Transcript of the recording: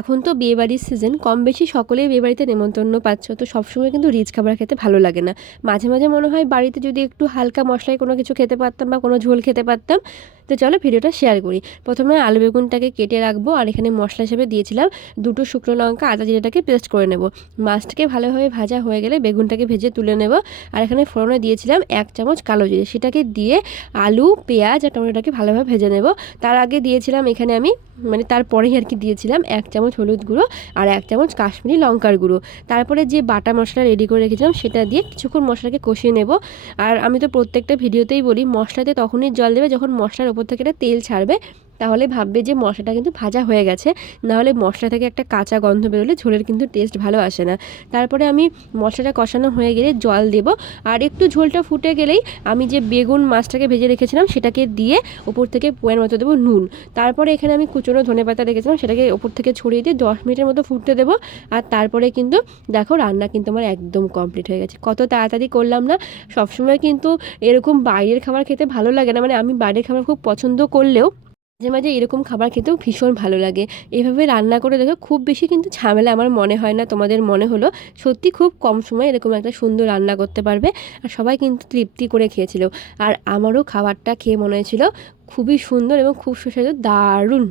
এখন তো বিয়েবাড়ির সিজন, কম বেশি সকলেই বিয়েবাড়িতে নেমন্তন্ন পাচ্ছ, তো সবসময় কিন্তু রিচ খাবার খেতে ভালো লাগে না। মাঝে মাঝে মনে হয় বাড়িতে যদি একটু হালকা মশলায় কোনো কিছু খেতে পারতাম বা কোনো ঝোল খেতে পারতাম। তো চলো ভিডিওটা শেয়ার করি। প্রথমে আলু বেগুনটাকে কেটে রাখবো, আর এখানে মশলা হিসেবে দিয়েছিলাম দুটো শুকনো লঙ্কা, আদা জিরাটাকে পেস্ট করে নেব। মাছটাকে ভালোভাবে ভাজা হয়ে গেলে বেগুনটাকে ভেজে তুলে নেব। আর এখানে ফোড়নে দিয়েছিলাম 1 চামচ কালো জিরে, সেটাকে দিয়ে আলু পেঁয়াজ আর টমেটোটাকে ভালোভাবে ভেজে নেব। তার আগে দিয়েছিলাম এখানে আমি, মানে তারপরেই আর কি দিয়েছিলাম 1 চামচ হলুদ গুঁড়ো আর 1 চামচ কাশ্মীরি লঙ্কার গুঁড়ো। তারপরে যে বাটা মশলা রেডি করে রেখেছিলাম সেটা দিয়ে কিছুক্ষণ মশলাকে কষিয়ে নেব। আর আমি তো প্রত্যেকটা ভিডিওতেই বলি, মশলাতে তখনই জল দেবে যখন মশলার ওপর থেকে একটা তেল ছাড়বে, তাহলে ভাববে যে মশলাটা কিন্তু ভাজা হয়ে গেছে। নাহলে মশলা থেকে একটা কাঁচা গন্ধ বেরোলে ঝোলের কিন্তু টেস্ট ভালো আসে না। তারপরে আমি মশলাটা কষানো হয়ে গেলে জল দেব, আর একটু ঝোলটা ফুটে গেলেই আমি যে বেগুন মাছটাকে ভেজে রেখেছিলাম সেটাকে দিয়ে ওপর থেকে পোয়ের মতো দেবো নুন। তারপরে এখানে আমি কুচনো ধনেপাতা রেখেছিলাম, সেটাকে ওপর থেকে ছড়িয়ে দিয়ে 10 মিনিটের মতো ফুটতে দেবো। আর তারপরে কিন্তু দেখো রান্না কিন্তু আমার একদম কমপ্লিট হয়ে গেছে। কত তাড়াতাড়ি করলাম না। সবসময় কিন্তু এরকম বাইরের খাবার খেতে ভালো লাগে না, মানে আমি বাইরের খাবার খুব পছন্দ করলেও মাঝে মাঝে এরকম খাবার খেতেও ভীষণ ভালো লাগে। এভাবে রান্না করে দেখো, খুব বেশি কিন্তু ঝামেলা আমার মনে হয় না। তোমাদের মনে হলো সত্যি খুব কম সময়ে এরকম একটা সুন্দর রান্না করতে পারবে। আর সবাই কিন্তু তৃপ্তি করে খেয়েছিল। আর আমারও খাবারটা খেয়ে মনে হয়েছিল খুবই সুন্দর এবং খুব সুস্বাদু, দারুণ।